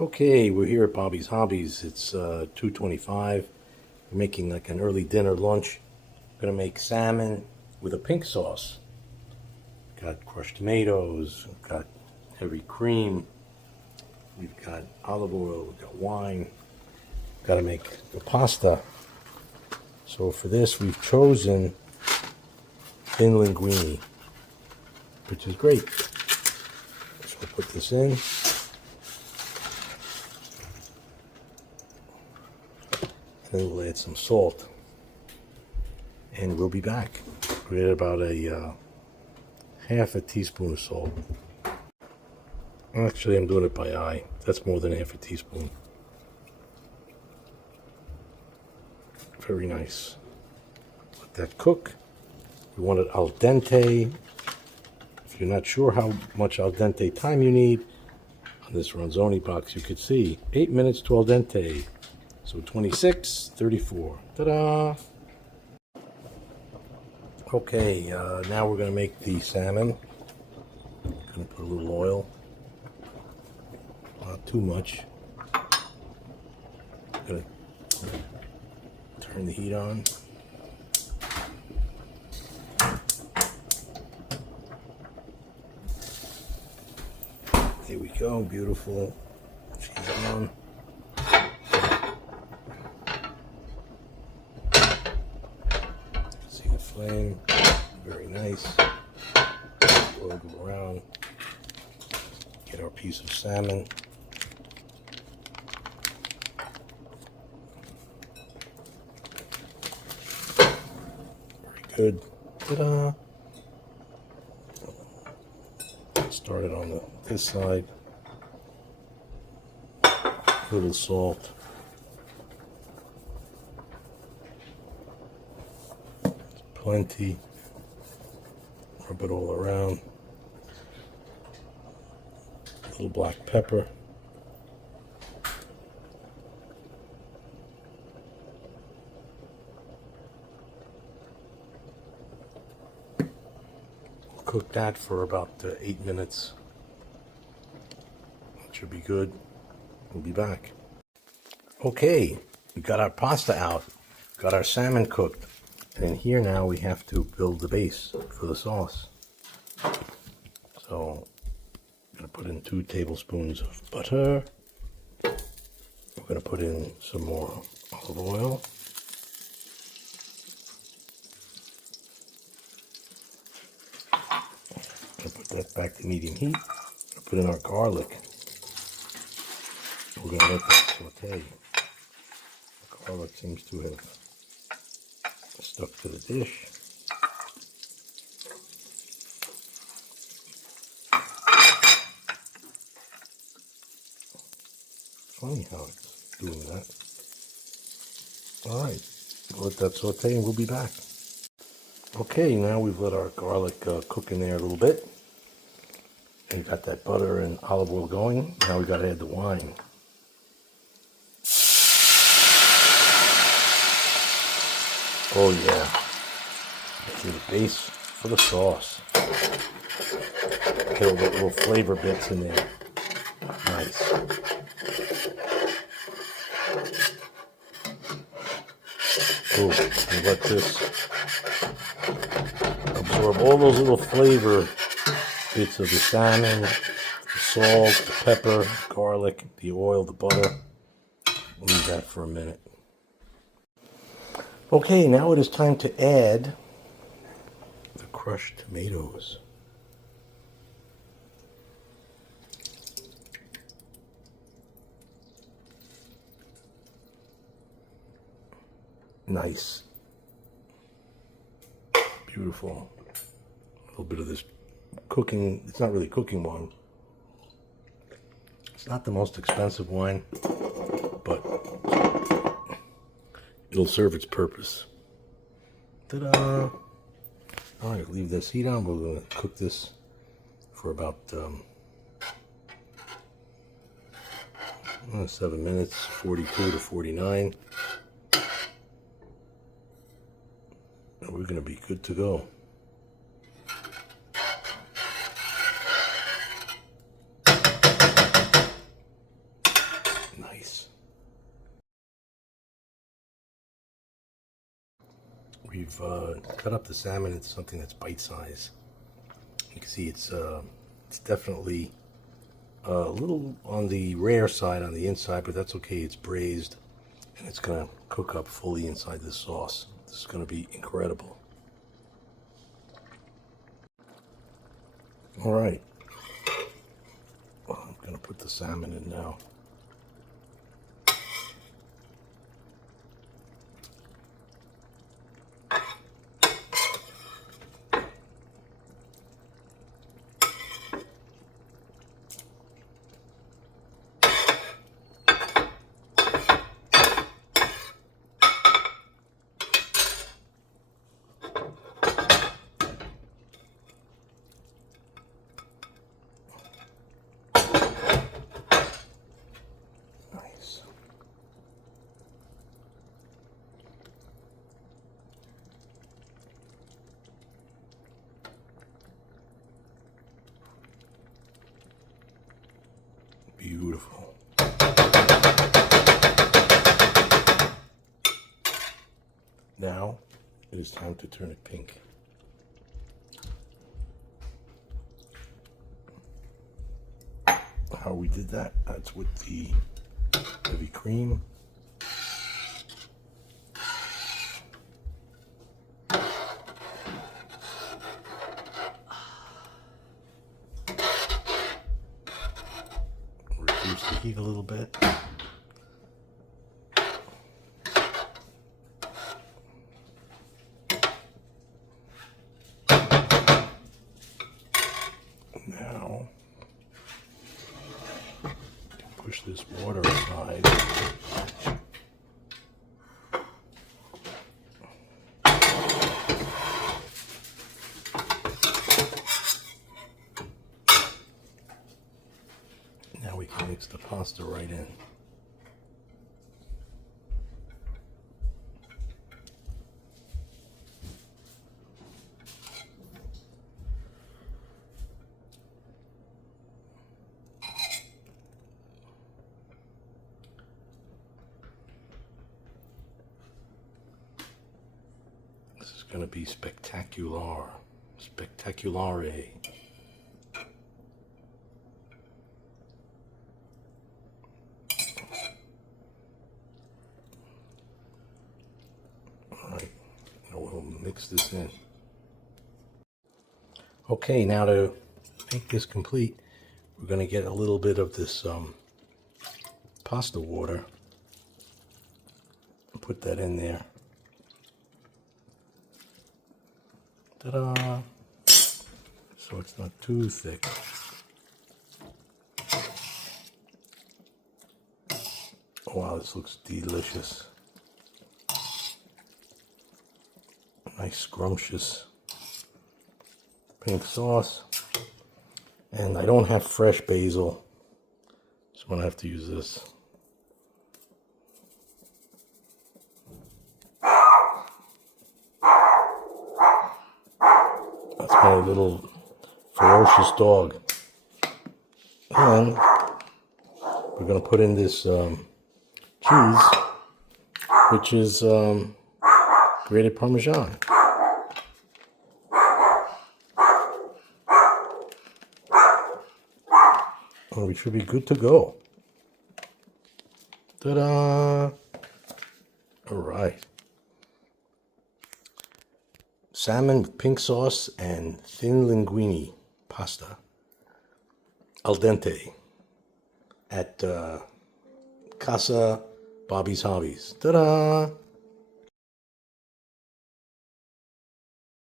Okay, we're here at Bobby's Hobbies. It's 2:25. We're making like an early dinner lunch. We're gonna make salmon with a pink sauce. Got crushed tomatoes, got heavy cream, we've got olive oil, we've got wine. Gotta make the pasta. So for this, we've chosen thin linguine, which is great. So we'll put this in. Then we'll add some salt, and we'll be back. We add about a half a teaspoon of salt. Actually, I'm doing it by eye. That's more than half a teaspoon. Very nice. Let that cook. We want it al dente. If you're not sure how much al dente time you need, on this Ronzoni box you could see 8 minutes to al dente. So 26, 34. Ta-da! Okay, now we're going to make the salmon. Going to put a little oil. Not too much. Going to turn the heat on. There we go, beautiful. She's on. See the flame, very nice. Oil go around. Get our piece of salmon. Very good. Ta-da! Start it on this side. A little salt. Plenty. Rub it all around. A little black pepper. Cook that for about 8 minutes. That should be good. We'll be back. Okay, we got our pasta out. Got our salmon cooked. And in here now we have to build the base for the sauce. So I'm going to put in 2 tablespoons of butter. We're going to put in some more olive oil. Put that back to medium heat. Put in our garlic. We're going to let that saute. The garlic seems to have stuck to the dish. Funny how it's doing that. Alright, we'll let that saute and we'll be back. Okay, now we've let our garlic cook in there a little bit. And got that butter and olive oil going. Now we got to add the wine. Oh yeah. Let's do the base for the sauce. Get all the little flavor bits in there. Nice. Oh, and let this absorb all those little flavor bits of the salmon, the salt, the pepper, garlic, the oil, the butter. Leave that for a minute. Okay, now it is time to add the crushed tomatoes. Nice. Beautiful. A little bit of this cooking, it's not really cooking wine. It's not the most expensive wine, but it'll serve its purpose. Ta-da! Alright, leave this heat on. We're going to cook this for about 7 minutes, 42 to 49. And we're going to be good to go. We've cut up the salmon into something that's bite-sized. You can see it's definitely a little on the rare side on the inside, but that's okay. It's braised, and it's going to cook up fully inside this sauce. This is going to be incredible. All right. Well, I'm going to put the salmon in now. Beautiful. Now it is time to turn it pink. How we did that, that's with the heavy cream. Reduce the heat a little bit. Now, push this water aside. Now we can mix the pasta right in. This is going to be spectacular. Spectaculare. Alright, now we'll mix this in. Okay, now to make this complete, we're going to get a little bit of this pasta water and put that in there. Ta-da! So it's not too thick. Oh, wow, this looks delicious. Nice scrumptious pink sauce. And I don't have fresh basil, so I'm going to have to use this. That's my little ferocious dog. And we're going to put in this cheese, which is grated Parmesan. And we should be good to go. Ta-da! All right. Salmon with pink sauce and thin linguine pasta. Al dente. At Casa Bobby's Hobbies. Ta-da!